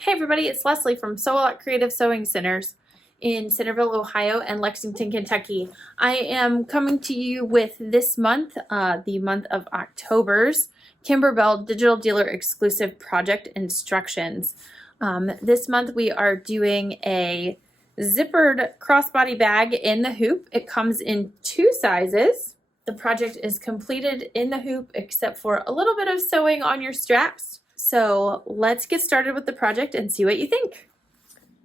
Hey everybody, it's Leslie from Sew A Lot Creative Sewing Centers in Centerville, Ohio and Lexington, Kentucky. I am coming to you with this month, the month of October's Kimberbell Digital Dealer Exclusive Project Instructions. This month we are doing a zippered crossbody bag in the hoop. It comes in two sizes. The project is completed in the hoop except for a little bit of sewing on your straps. So let's get started with the project and see what you think.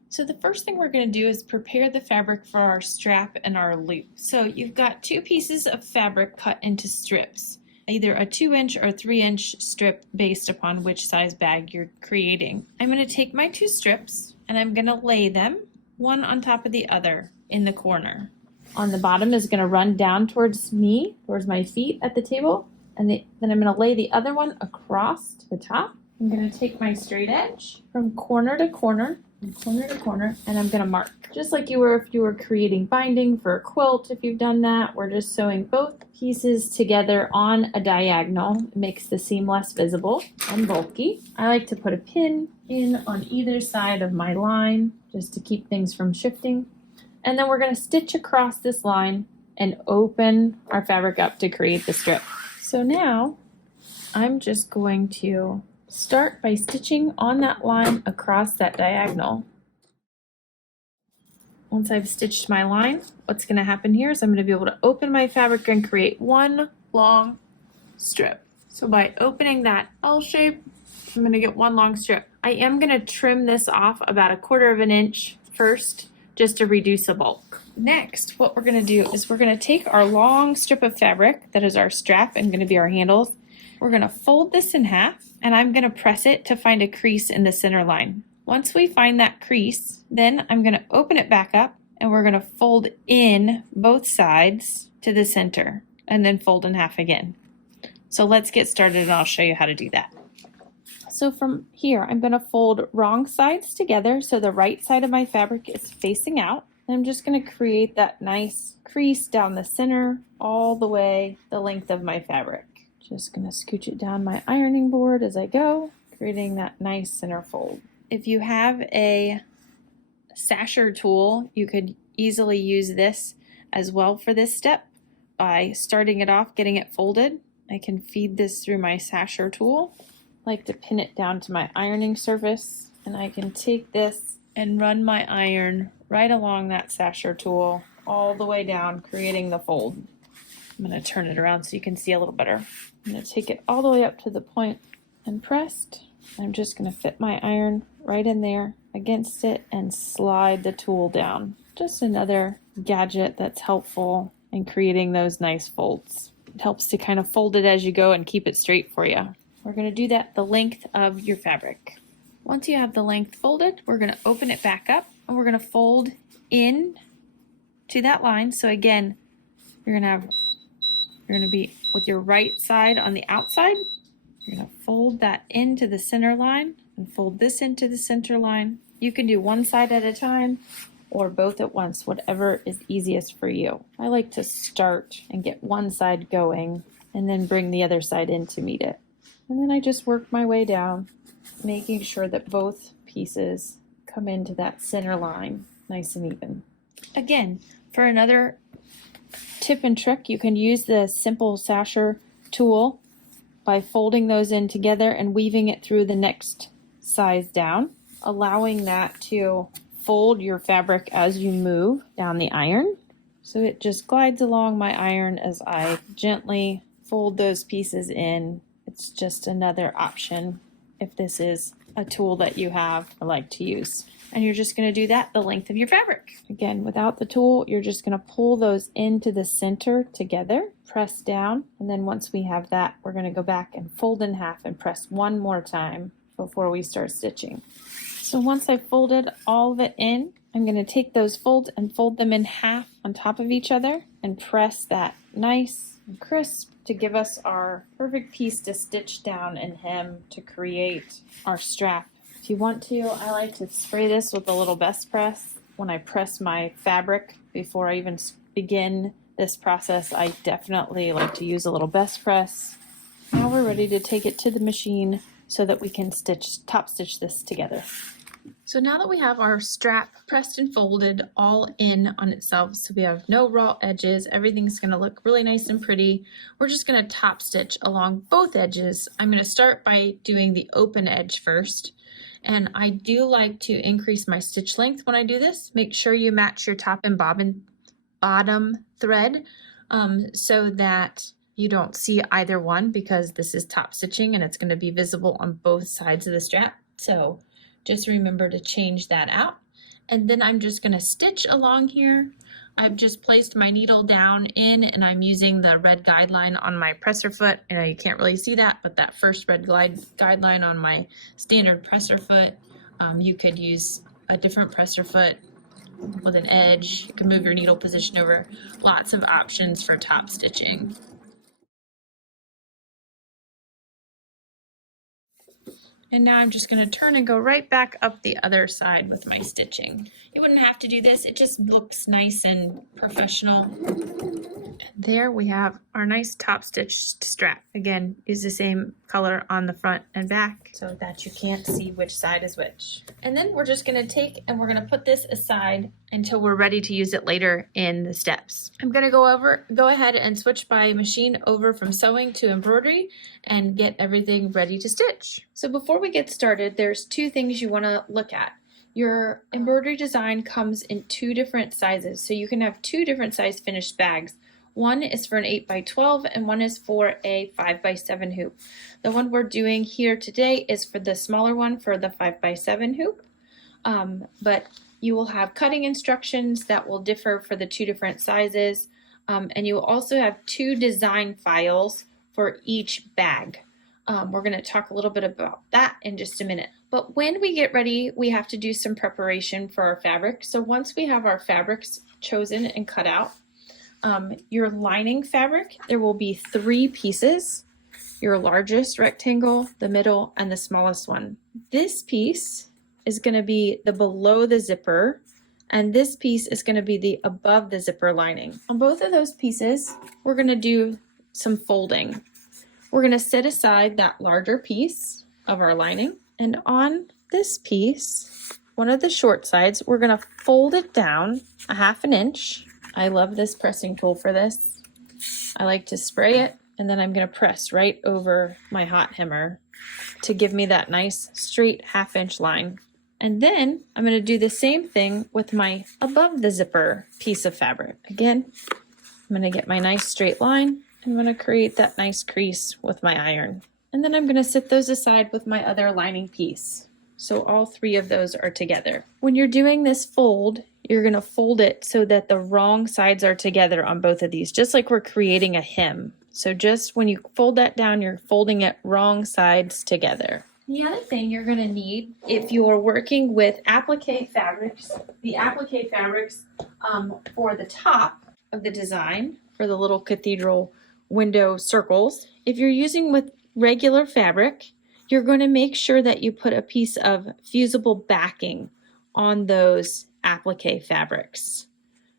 So the first thing we're going to do is prepare the fabric for our strap and our loop. So you've got two pieces of fabric cut into strips, either a 2-inch or 3-inch strip based upon which size bag you're creating. I'm going to take my two strips and I'm going to lay them one on top of the other in the corner. On the bottom is going to run down towards me, towards my feet at the table, and then I'm going to lay the other one across the top. I'm going to take my straight edge from corner to corner, and I'm going to mark. Just like you were if you were creating binding for a quilt, if you've done that, we're just sewing both pieces together on a diagonal. It makes the seam less visible and bulky. I like to put a pin in on either side of my line just to keep things from shifting. And then we're going to stitch across this line and open our fabric up to create the strip. So now I'm just going to start by stitching on that line across that diagonal. Once I've stitched my line, what's going to happen here is I'm going to be able to open my fabric and create one long strip. So by opening that L shape, I'm going to get one long strip. I am going to trim this off about 1/4 inch first, just to reduce the bulk. Next, what we're going to do is we're going to take our long strip of fabric that is our strap and going to be our handles. We're going to fold this in half and I'm going to press it to find a crease in the center line. Once we find that crease, then I'm going to open it back up and we're going to fold in both sides to the center and then fold in half again. So let's get started and I'll show you how to do that. So from here, I'm going to fold wrong sides together so the right side of my fabric is facing out. And I'm just going to create that nice crease down the center all the way the length of my fabric. Just going to scooch it down my ironing board as I go, creating that nice center fold. If you have a sasher tool, you could easily use this as well for this step. By starting it off, getting it folded, I can feed this through my sasher tool. I like to pin it down to my ironing surface, and I can take this and run my iron right along that sasher tool all the way down, creating the fold. I'm going to turn it around so you can see a little better. I'm going to take it all the way up to the point and pressed. I'm just going to fit my iron right in there against it and slide the tool down. Just another gadget that's helpful in creating those nice folds. It helps to kind of fold it as you go and keep it straight for you. We're going to do that the length of your fabric. Once you have the length folded, we're going to open it back up and we're going to fold in to that line. So again, you're going to be with your right side on the outside. You're going to fold that into the center line and fold this into the center line. You can do one side at a time or both at once, whatever is easiest for you. I like to start and get one side going and then bring the other side in to meet it. And then I just work my way down, making sure that both pieces come into that center line nice and even. Again, for another tip and trick, you can use the simple sasher tool by folding those in together and weaving it through the next size down, allowing that to fold your fabric as you move down the iron. So it just glides along my iron as I gently fold those pieces in. It's just another option if this is a tool that you have or like to use. And you're just going to do that the length of your fabric. Again, without the tool, you're just going to pull those into the center together, press down, and then once we have that, we're going to go back and fold in half and press one more time before we start stitching. So once I've folded all of it in, I'm going to take those folds and fold them in half on top of each other and press that nice and crisp to give us our perfect piece to stitch down and hem to create our strap. If you want to, I like to spray this with a little best press. When I press my fabric before I even begin this process, I definitely like to use a little best press. Now we're ready to take it to the machine so that we can top stitch this together. So now that we have our strap pressed and folded all in on itself, so we have no raw edges, everything's gonna look really nice and pretty, we're just gonna top stitch along both edges. I'm gonna start by doing the open edge first. And I do like to increase my stitch length when I do this. Make sure you match your top and bottom thread so that you don't see either one, because this is top stitching and it's gonna be visible on both sides of the strap. So just remember to change that out. And then I'm just gonna stitch along here. I've just placed my needle down in, and I'm using the red guideline on my presser foot. I know you can't really see that, but that first red guideline on my standard presser foot. You could use a different presser foot with an edge. You can move your needle position over. Lots of options for top stitching. And now I'm just going to turn and go right back up the other side with my stitching. You wouldn't have to do this, it just looks nice and professional. And there we have our nice top stitched strap. Again, use the same color on the front and back so that you can't see which side is which. And then we're just going to take and we're going to put this aside until we're ready to use it later in the steps. I'm going to go ahead and switch my machine over from sewing to embroidery and get everything ready to stitch. So before we get started, there's two things you want to look at. Your embroidery design comes in two different sizes, so you can have two different size finished bags. One is for an 8x12 and one is for a 5x7 hoop. The one we're doing here today is for the smaller one, for the 5x7 hoop, but you will have cutting instructions that will differ for the two different sizes, and you will also have two design files for each bag. We're going to talk a little bit about that in just a minute. But when we get ready, we have to do some preparation for our fabric. So once we have our fabrics chosen and cut out, your lining fabric, there will be 3 pieces: your largest rectangle, the middle, and the smallest one. This piece is going to be the below the zipper, and this piece is going to be the above the zipper lining. On both of those pieces, we're going to do some folding. We're going to set aside that larger piece of our lining, and on this piece, one of the short sides, we're going to fold it down a 1/2 inch. I love this pressing tool for this. I like to spray it, and then I'm going to press right over my hot hammer to give me that nice straight 1/2 inch line. And then I'm going to do the same thing with my above the zipper piece of fabric. Again, I'm going to get my nice straight line. I'm going to create that nice crease with my iron. And then I'm going to set those aside with my other lining piece. So all 3 of those are together. When you're doing this fold, you're going to fold it so that the wrong sides are together on both of these, just like we're creating a hem. So just when you fold that down, you're folding it wrong sides together. The other thing you're going to need, if you're working with applique fabrics, the applique fabrics for the top of the design, for the little cathedral window circles, if you're using with regular fabric, you're going to make sure that you put a piece of fusible backing on those applique fabrics.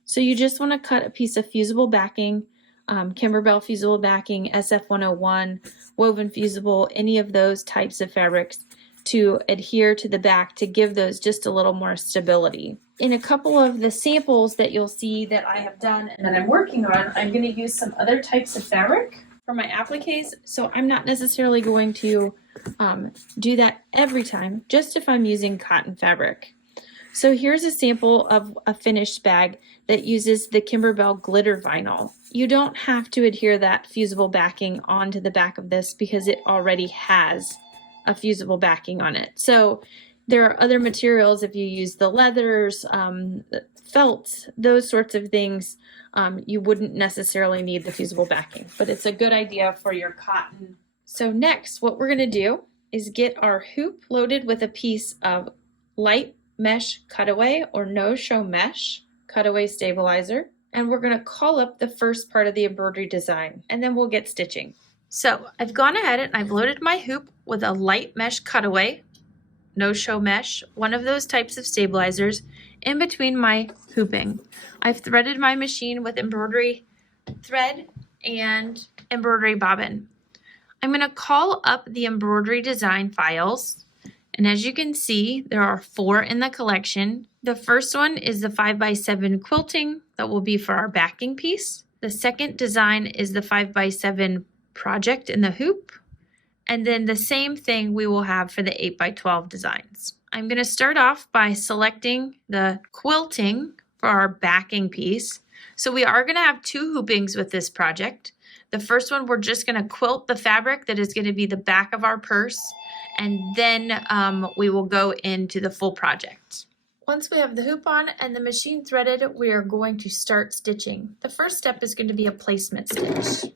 So you just want to cut a piece of fusible backing, Kimberbell fusible backing, SF101, woven fusible, any of those types of fabrics, to adhere to the back to give those just a little more stability. In a couple of the samples that you'll see that I have done and that I'm working on, I'm going to use some other types of fabric for my appliques, so I'm not necessarily going to do that every time, just if I'm using cotton fabric. So here's a sample of a finished bag that uses the Kimberbell glitter vinyl. You don't have to adhere that fusible backing onto the back of this because it already has a fusible backing on it. So there are other materials, if you use the leathers, felts, those sorts of things, you wouldn't necessarily need the fusible backing, but it's a good idea for your cotton. So next, what we're going to do is get our hoop loaded with a piece of light mesh cutaway or no-show mesh cutaway stabilizer, and we're going to call up the first part of the embroidery design, and then we'll get stitching. So I've gone ahead and I've loaded my hoop with a light mesh cutaway, no-show mesh, one of those types of stabilizers, in between my hooping. I've threaded my machine with embroidery thread and embroidery bobbin. I'm going to call up the embroidery design files And as you can see, there are 4 in the collection. The first one is the 5x7 quilting that will be for our backing piece. The second design is the 5x7 project in the hoop. And then the same thing we will have for the 8x12 designs. I'm going to start off by selecting the quilting for our backing piece. So we are going to have 2 hoopings with this project. The first one, we're just going to quilt the fabric that is going to be the back of our purse, and then we will go into the full project. Once we have the hoop on and the machine threaded, we are going to start stitching. The first step is going to be a placement stitch.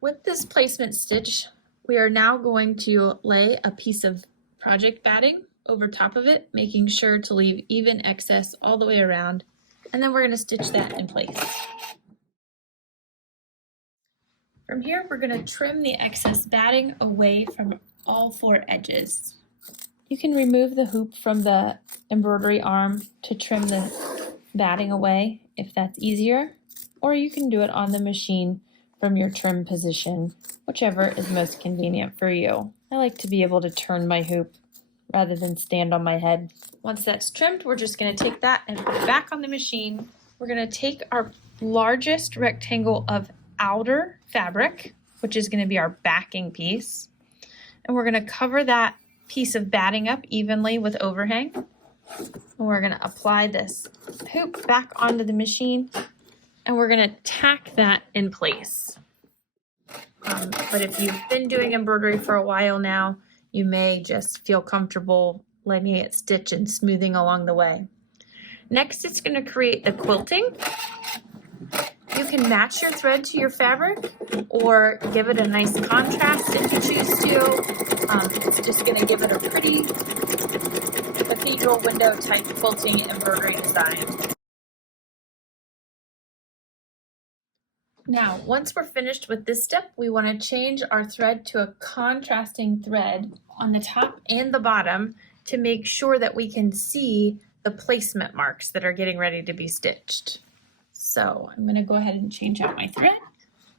With this placement stitch, we are now going to lay a piece of project batting over top of it, making sure to leave even excess all the way around, and then we're going to stitch that in place. From here, we're going to trim the excess batting away from all 4 edges. You can remove the hoop from the embroidery arm to trim the batting away if that's easier, or you can do it on the machine from your trim position, whichever is most convenient for you. I like to be able to turn my hoop rather than stand on my head. Once that's trimmed, we're just going to take that and put it back on the machine. We're going to take our largest rectangle of outer fabric, which is going to be our backing piece, and we're going to cover that piece of batting up evenly with overhang. And we're going to apply this hoop back onto the machine, and we're going to tack that in place. But if you've been doing embroidery for a while now, you may just feel comfortable letting it stitch and smoothing along the way. Next, it's going to create the quilting. You can match your thread to your fabric or give it a nice contrast if you choose to. It's just going to give it a pretty cathedral window type quilting embroidery design. Now, once we're finished with this step, we want to change our thread to a contrasting thread on the top and the bottom to make sure that we can see the placement marks that are getting ready to be stitched. So I'm going to go ahead and change out my thread,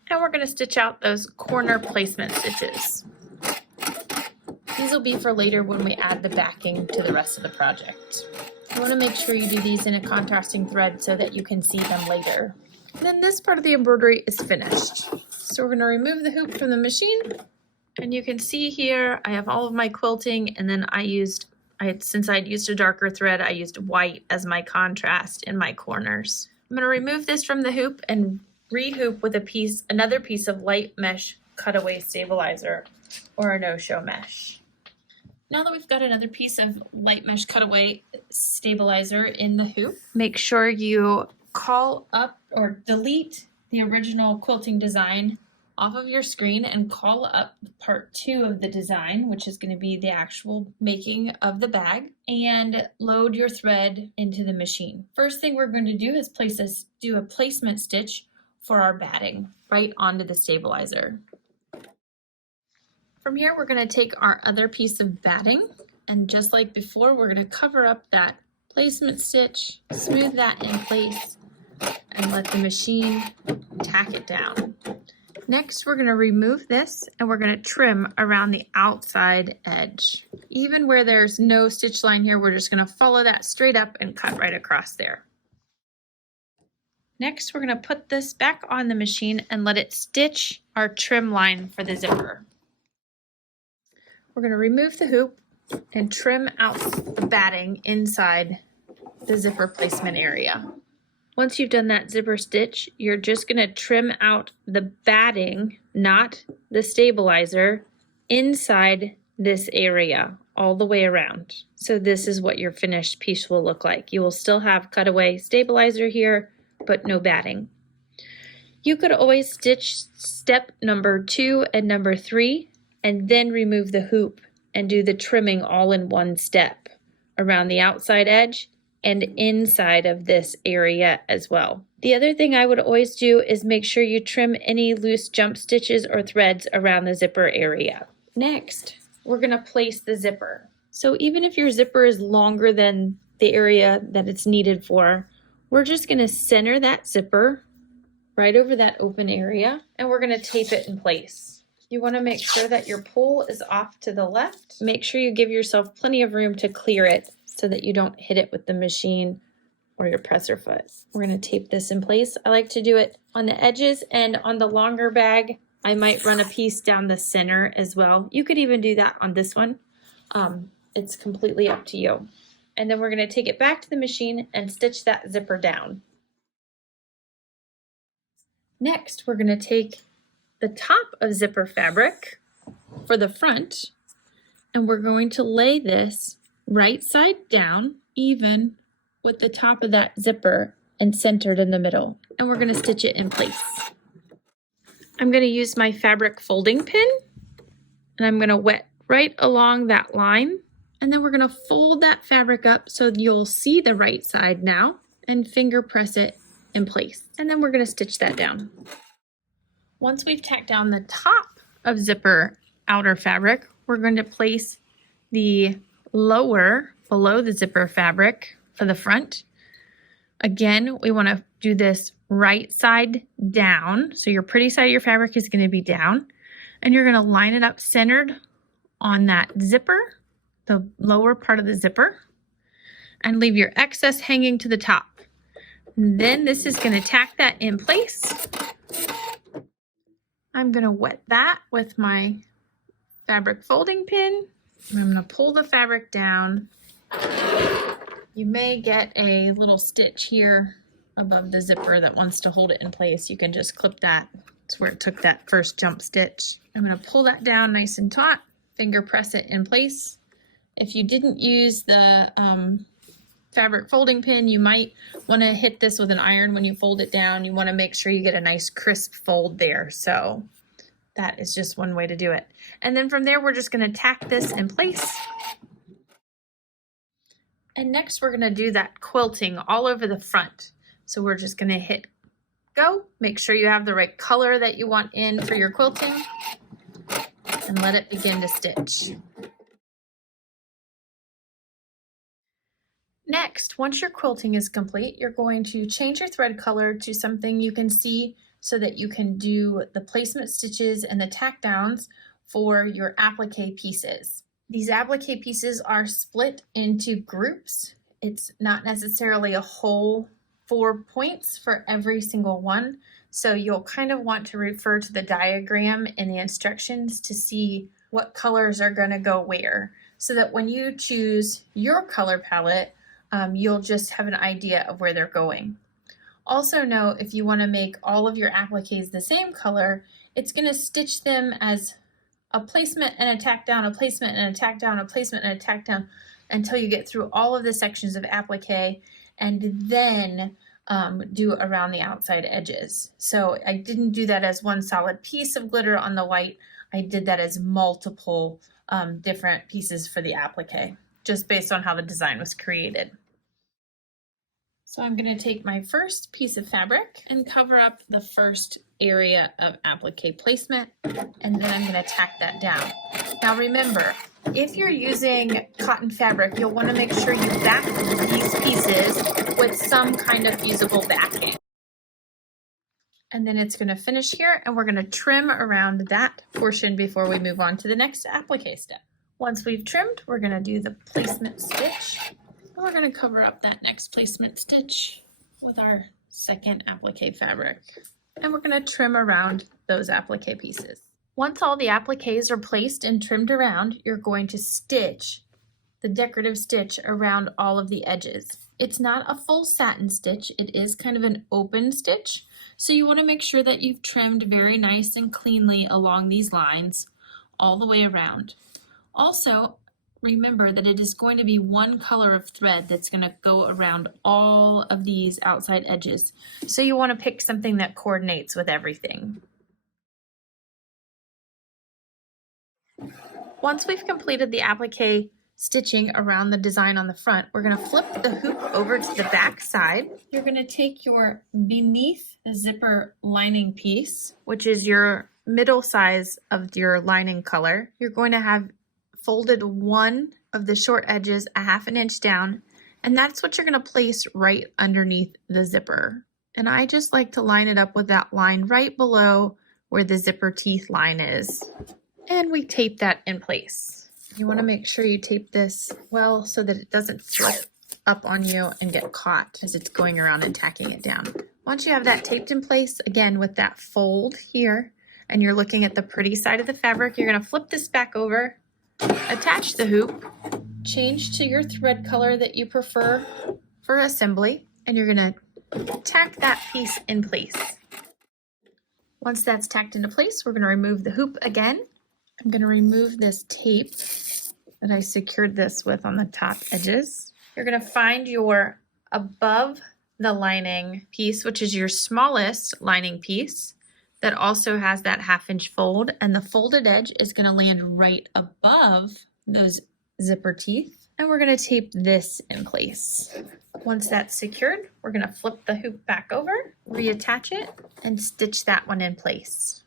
and we're going to stitch out those corner placement stitches. These will be for later when we add the backing to the rest of the project. You want to make sure you do these in a contrasting thread so that you can see them later. And then this part of the embroidery is finished. So we're going to remove the hoop from the machine, and you can see here I have all of my quilting, and then since I'd used a darker thread, I used white as my contrast in my corners. I'm going to remove this from the hoop and re-hoop with another piece of light mesh cutaway stabilizer or a no-show mesh. Now that we've got another piece of light mesh cutaway stabilizer in the hoop, make sure you call up or delete the original quilting design off of your screen and call up part 2 of the design, which is going to be the actual making of the bag, and load your thread into the machine. First thing we're going to do is do a placement stitch for our batting right onto the stabilizer. From here, we're going to take our other piece of batting, and just like before, we're going to cover up that placement stitch, smooth that in place, and let the machine tack it down. Next, we're going to remove this and we're going to trim around the outside edge. Even where there's no stitch line here, we're just going to follow that straight up and cut right across there. Next, we're going to put this back on the machine and let it stitch our trim line for the zipper. We're going to remove the hoop and trim out the batting inside the zipper placement area. Once you've done that zipper stitch, you're just going to trim out the batting, not the stabilizer, inside this area all the way around. So this is what your finished piece will look like. You will still have cutaway stabilizer here, but no batting. You could always stitch step number 2 and number 3 and then remove the hoop and do the trimming all in one step around the outside edge and inside of this area as well. The other thing I would always do is make sure you trim any loose jump stitches or threads around the zipper area. Next, we're going to place the zipper. So even if your zipper is longer than the area that it's needed for, we're just going to center that zipper right over that open area, and we're going to tape it in place. You want to make sure that your pull is off to the left. Make sure you give yourself plenty of room to clear it so that you don't hit it with the machine or your presser foot. We're going to tape this in place. I like to do it on the edges, and on the longer bag, I might run a piece down the center as well. You could even do that on this one. It's completely up to you. And then we're going to take it back to the machine and stitch that zipper down. Next, we're going to take the top of zipper fabric for the front, and we're going to lay this right side down, even with the top of that zipper and centered in the middle. And we're going to stitch it in place. I'm going to use my fabric folding pin, and I'm going to wet right along that line. And then we're going to fold that fabric up so you'll see the right side now, and finger press it in place. And then we're going to stitch that down. Once we've tacked down the top of zipper outer fabric, we're going to place the lower below the zipper fabric for the front. Again, we want to do this right side down. So your pretty side of your fabric is going to be down, and you're going to line it up centered on that zipper, the lower part of the zipper, and leave your excess hanging to the top. And then this is going to tack that in place. I'm going to wet that with my fabric folding pin. I'm going to pull the fabric down. You may get a little stitch here above the zipper that wants to hold it in place. You can just clip that. It's where it took that first jump stitch. I'm going to pull that down nice and taut, finger press it in place. If you didn't use the fabric folding pin, you might want to hit this with an iron when you fold it down. You want to make sure you get a nice crisp fold there. So that is just one way to do it. And then from there, we're just going to tack this in place. And next we're going to do that quilting all over the front. So we're just going to hit go. Make sure you have the right color that you want in for your quilting, and let it begin to stitch. Next, once your quilting is complete, you're going to change your thread color to something you can see so that you can do the placement stitches and the tack downs for your applique pieces. These applique pieces are split into groups. It's not necessarily a whole 4 points for every single one. So you'll kind of want to refer to the diagram in the instructions to see what colors are going to go where, so that when you choose your color palette, you'll just have an idea of where they're going. Also know, if you want to make all of your appliques the same color, it's going to stitch them as a placement and a tack down, a placement and a tack down, a placement and a tack down, until you get through all of the sections of applique, and then do around the outside edges. So I didn't do that as one solid piece of glitter on the white. I did that as multiple different pieces for the applique, just based on how the design was created. So I'm going to take my first piece of fabric and cover up the first area of applique placement, and then I'm going to tack that down. Now remember, if you're using cotton fabric, you'll want to make sure you back these pieces with some kind of fusible backing. And then it's going to finish here, and we're going to trim around that portion before we move on to the next applique step. Once we've trimmed, we're going to do the placement stitch. And we're going to cover up that next placement stitch with our second applique fabric. And we're going to trim around those applique pieces. Once all the appliques are placed and trimmed around, you're going to stitch the decorative stitch around all of the edges. It's not a full satin stitch, it is kind of an open stitch. So you want to make sure that you've trimmed very nice and cleanly along these lines all the way around. Also, remember that it is going to be one color of thread that's going to go around all of these outside edges. So you want to pick something that coordinates with everything. Once we've completed the applique stitching around the design on the front, we're going to flip the hoop over to the back side. You're going to take your beneath the zipper lining piece, which is your middle size of your lining color. You're going to have folded one of the short edges a ½ an inch down, and that's what you're going to place right underneath the zipper. And I just like to line it up with that line right below where the zipper teeth line is. And we tape that in place. You want to make sure you tape this well so that it doesn't flip up on you and get caught as it's going around and tacking it down. Once you have that taped in place, again with that fold here, and you're looking at the pretty side of the fabric, you're going to flip this back over, attach the hoop, change to your thread color that you prefer for assembly, and you're going to tack that piece in place. Once that's tacked into place, we're going to remove the hoop again. I'm going to remove this tape that I secured this with on the top edges. You're going to find your above the lining piece, which is your smallest lining piece that also has that 1/2 inch fold, and the folded edge is going to land right above those zipper teeth, and we're going to tape this in place. Once that's secured, we're going to flip the hoop back over, reattach it, and stitch that one in place.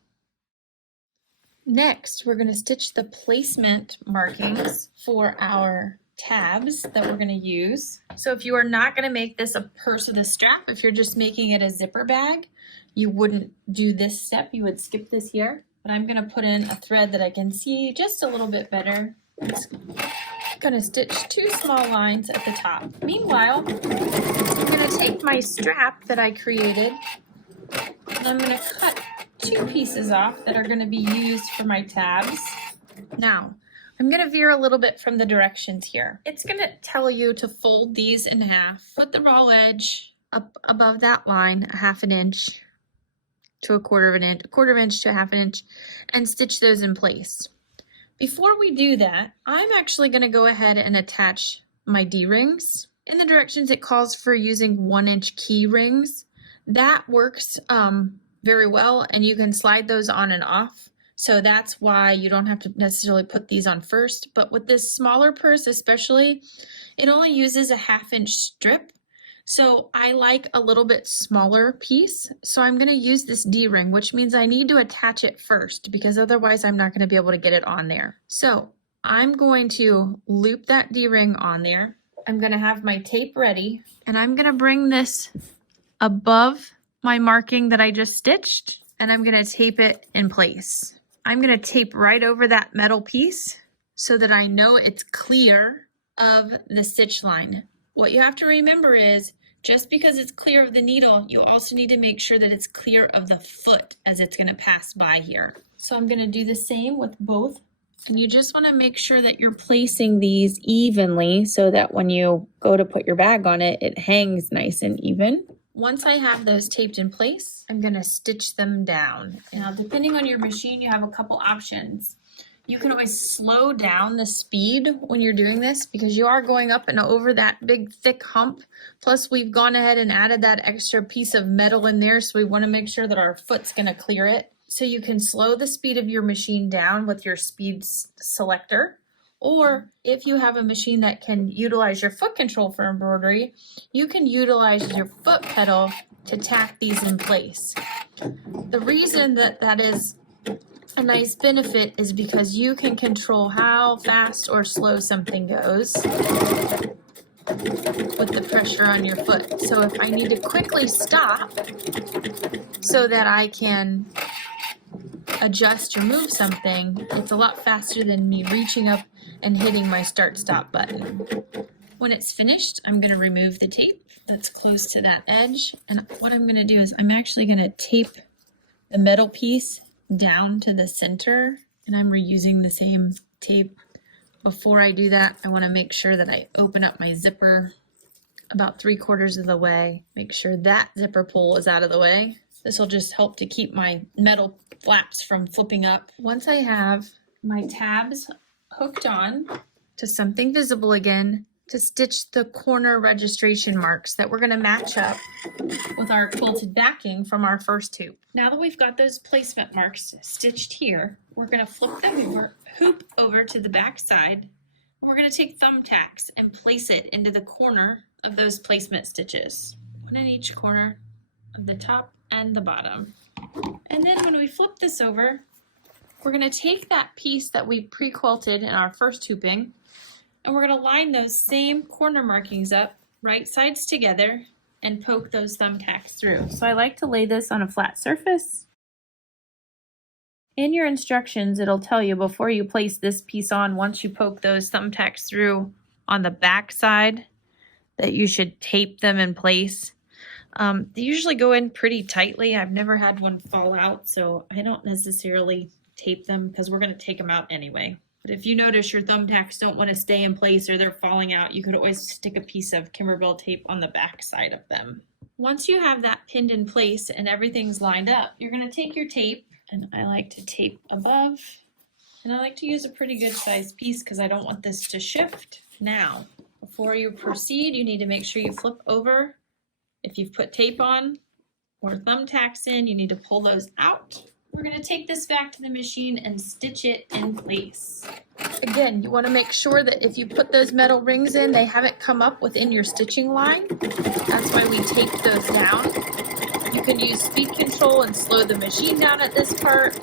Next, we're going to stitch the placement markings for our tabs that we're going to use. So if you are not going to make this a purse with a strap, if you're just making it a zipper bag, you wouldn't do this step. You would skip this here. But I'm going to put in a thread that I can see just a little bit better. It's going to stitch 2 small lines at the top. Meanwhile, I'm going to take my strap that I created and I'm going to cut 2 pieces off that are going to be used for my tabs. Now, I'm going to veer a little bit from the directions here. It's going to tell you to fold these in half, put the raw edge up above that line, a 1/2 inch to a 1/4 inch, a 1/4 inch to a 1/2 inch, and stitch those in place. Before we do that, I'm actually going to go ahead and attach my D-rings. In the directions, it calls for using 1 inch key rings. That works very well, and you can slide those on and off. So that's why you don't have to necessarily put these on first. But with this smaller purse especially, it only uses a 1/2 inch strip. So I like a little bit smaller piece. So I'm going to use this D-ring, which means I need to attach it first because otherwise I'm not going to be able to get it on there. So I'm going to loop that D-ring on there. I'm going to have my tape ready, and I'm going to bring this above my marking that I just stitched, and I'm going to tape it in place. I'm going to tape right over that metal piece so that I know it's clear of the stitch line. What you have to remember is just because it's clear of the needle, you also need to make sure that it's clear of the foot as it's going to pass by here. So I'm going to do the same with both. And you just want to make sure that you're placing these evenly so that when you go to put your bag on it, it hangs nice and even. Once I have those taped in place, I'm going to stitch them down. Now, depending on your machine, you have a couple options. You can always slow down the speed when you're doing this because you are going up and over that big thick hump. Plus, we've gone ahead and added that extra piece of metal in there, so we want to make sure that our foot's going to clear it. So you can slow the speed of your machine down with your speed selector. Or if you have a machine that can utilize your foot control for embroidery, you can utilize your foot pedal to tack these in place. The reason that that is a nice benefit is because you can control how fast or slow something goes with the pressure on your foot. So if I need to quickly stop so that I can adjust or move something, it's a lot faster than me reaching up and hitting my start-stop button. When it's finished, I'm going to remove the tape that's close to that edge. And what I'm going to do is I'm actually going to tape the metal piece down to the center. And I'm reusing the same tape. Before I do that, I want to make sure that I open up my zipper about 3/4 of the way. Make sure that zipper pull is out of the way. This will just help to keep my metal flaps from flipping up. Once I have my tabs hooked on to something visible again, to stitch the corner registration marks that we're going to match up with our quilted backing from our first hoop. Now that we've got those placement marks stitched here, we're going to flip that hoop over to the back side. And we're going to take thumbtacks and place it into the corner of those placement stitches. One in each corner of the top and the bottom. And then when we flip this over, we're going to take that piece that we pre-quilted in our first hooping, and we're going to line those same corner markings up, right sides together, and poke those thumbtacks through. So I like to lay this on a flat surface In your instructions, it'll tell you before you place this piece on, once you poke those thumbtacks through on the back side, that you should tape them in place. They usually go in pretty tightly. I've never had one fall out, so I don't necessarily tape them because we're going to take them out anyway. But if you notice your thumbtacks don't want to stay in place or they're falling out, you could always stick a piece of Kimberbell tape on the back side of them. Once you have that pinned in place and everything's lined up, you're going to take your tape, and I like to tape above, and I like to use a pretty good sized piece because I don't want this to shift. Now, before you proceed, you need to make sure you flip over. If you've put tape on or thumbtacks in, you need to pull those out. We're going to take this back to the machine and stitch it in place. Again, you want to make sure that if you put those metal rings in, they haven't come up within your stitching line. That's why we taped those down. You can use speed control and slow the machine down at this part.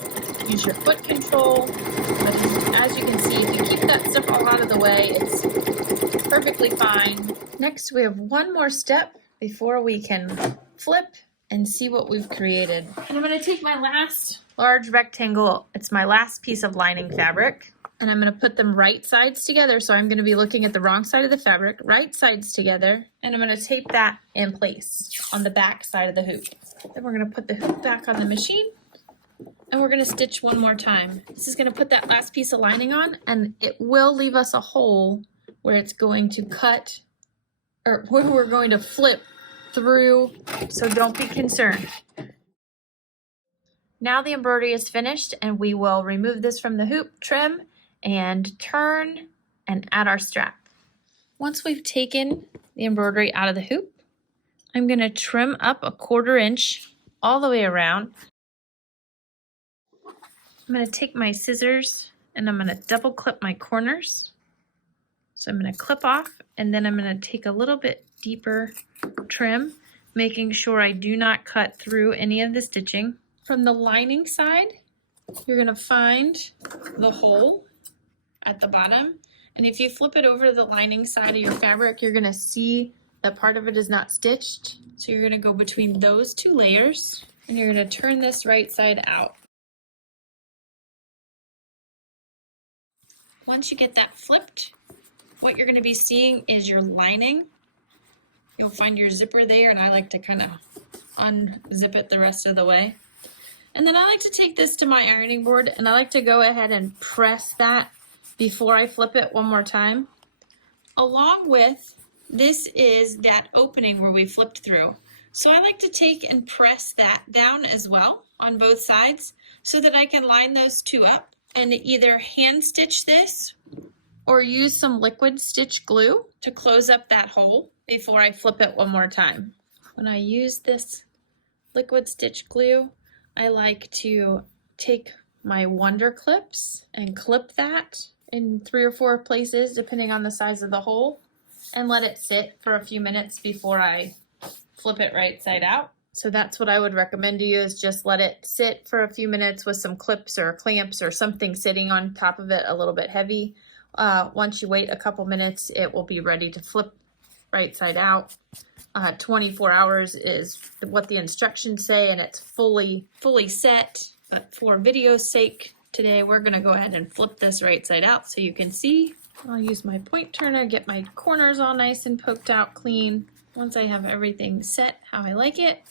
Use your foot control. But as you can see, if you keep that stuff all out of the way, it's perfectly fine. Next, we have one more step before we can flip and see what we've created. And I'm going to take my last large rectangle. It's my last piece of lining fabric. And I'm going to put them right sides together. So I'm going to be looking at the wrong side of the fabric, right sides together. And I'm going to tape that in place on the back side of the hoop. Then we're going to put the hoop back on the machine. And we're going to stitch one more time. This is going to put that last piece of lining on. And it will leave us a hole where it's going to cut, or where we're going to flip through. So don't be concerned. Now the embroidery is finished, and we will remove this from the hoop, trim, and turn and add our strap. Once we've taken the embroidery out of the hoop, I'm going to trim up a 1/4 inch all the way around. I'm going to take my scissors and I'm going to double clip my corners. So I'm going to clip off, and then I'm going to take a little bit deeper trim, making sure I do not cut through any of the stitching. From the lining side, you're going to find the hole at the bottom, and if you flip it over to the lining side of your fabric, you're going to see that part of it is not stitched. So you're going to go between those 2 layers, and you're going to turn this right side out. Once you get that flipped, what you're going to be seeing is your lining. You'll find your zipper there, and I like to kind of unzip it the rest of the way. And then I like to take this to my ironing board, and I like to go ahead and press that before I flip it one more time. Along with, this is that opening where we flipped through. So I like to take and press that down as well on both sides so that I can line those 2 up and either hand stitch this or use some liquid stitch glue to close up that hole before I flip it one more time. When I use this liquid stitch glue, I like to take my Wonder clips and clip that in 3 or 4 places depending on the size of the hole, and let it sit for a few minutes before I flip it right side out. So that's what I would recommend to you, is just let it sit for a few minutes with some clips or clamps or something sitting on top of it a little bit heavy. Once you wait a couple minutes, it will be ready to flip right side out. 24 hours is what the instructions say, and it's fully set. But for video's sake, today we're going to go ahead and flip this right side out so you can see. I'll use my point turner, get my corners all nice and poked out clean. Once I have everything set how I like it,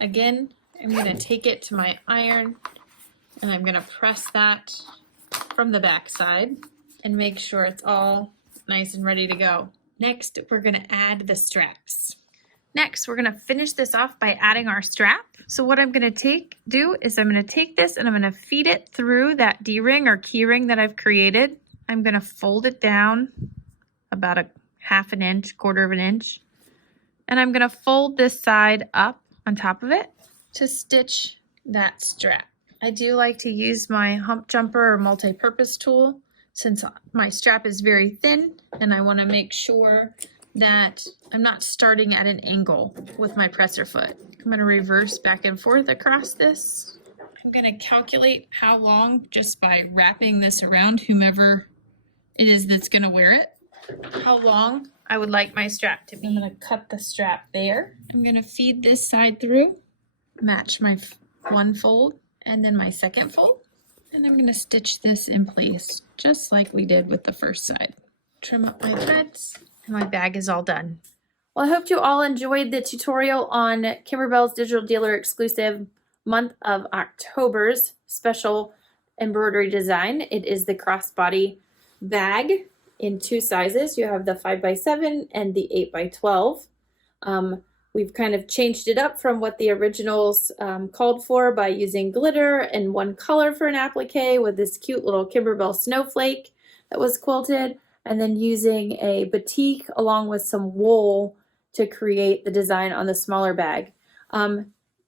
again, I'm going to take it to my iron, and I'm going to press that from the back side and make sure it's all nice and ready to go. Next, we're going to add the straps. Next, we're going to finish this off by adding our strap. So what I'm going to do is I'm going to take this and I'm going to feed it through that D-ring or key ring that I've created. I'm going to fold it down about a 1/2 inch, 1/4 inch. And I'm going to fold this side up on top of it to stitch that strap. I do like to use my hump jumper or multi-purpose tool since my strap is very thin, and I want to make sure that I'm not starting at an angle with my presser foot. I'm going to reverse back and forth across this. I'm going to calculate how long, just by wrapping this around whomever it is that's going to wear it, how long I would like my strap to be. I'm going to cut the strap there. I'm going to feed this side through, match my 1 fold and then my 2nd fold. And I'm going to stitch this in place just like we did with the first side. Trim up my threads, and my bag is all done. Well, I hope you all enjoyed the tutorial on Kimberbell's Digital Dealer exclusive month of October's special embroidery design. It is the crossbody bag in 2 sizes. You have the 5x7 and the 8x12. We've kind of changed it up from what the originals called for by using glitter and one color for an applique with this cute little Kimberbell snowflake that was quilted, and then using a batik along with some wool to create the design on the smaller bag.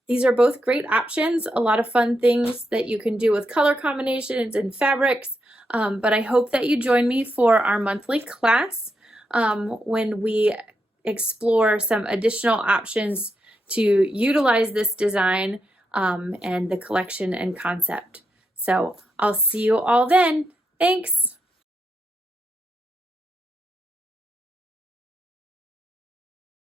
These are both great options, a lot of fun things that you can do with color combinations and fabrics, but I hope that you join me for our monthly class when we explore some additional options to utilize this design and the collection and concept. So I'll see you all then. Thanks.